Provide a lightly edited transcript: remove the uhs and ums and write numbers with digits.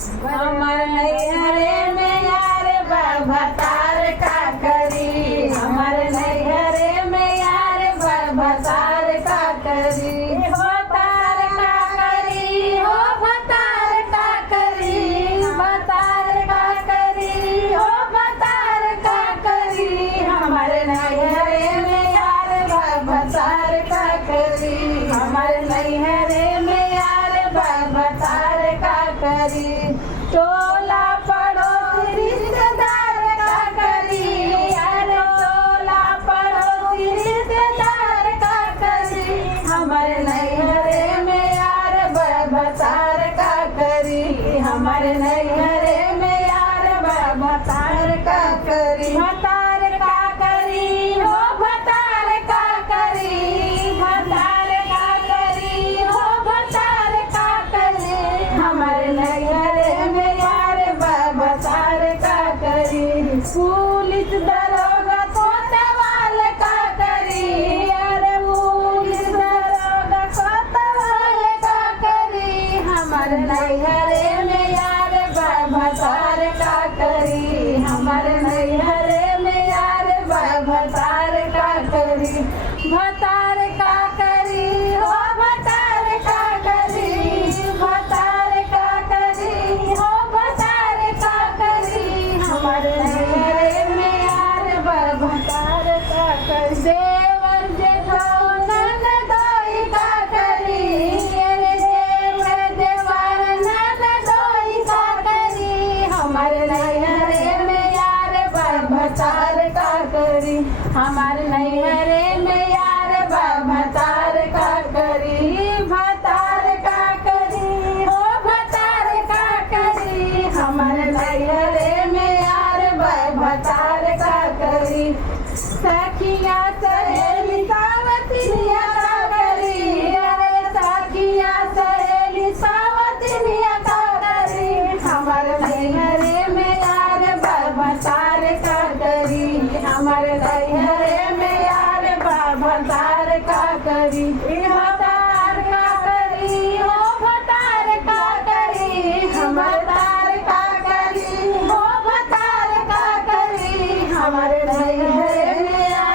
हमर नैहरे में यार भतार का करी, हमर नैहरे में यार भतार का करी, हो तार का करी, हो भतार का करी, भतार का करी, हो भतार का करी, हमर नैहरे में यार भतार का करी, हमर नैहरे में यार भतार का करी, टोला पड़ोसी रिश्तेदार का करी, अरे टोला पड़ोसी रिश्तेदार का करी, हमर नैहरे में यार भतार का करी, हमर नैहरे में यार भतार का करी, भतार का करी, हो भतार का करी, भतार का करी, हो भतार का करी, हमर नैहरे में यार भतार का करी, पुलिस दरोगा कोतवाल का करी, अरे पुलिस दरोगा कोतवाल का करी, हमर नैहरे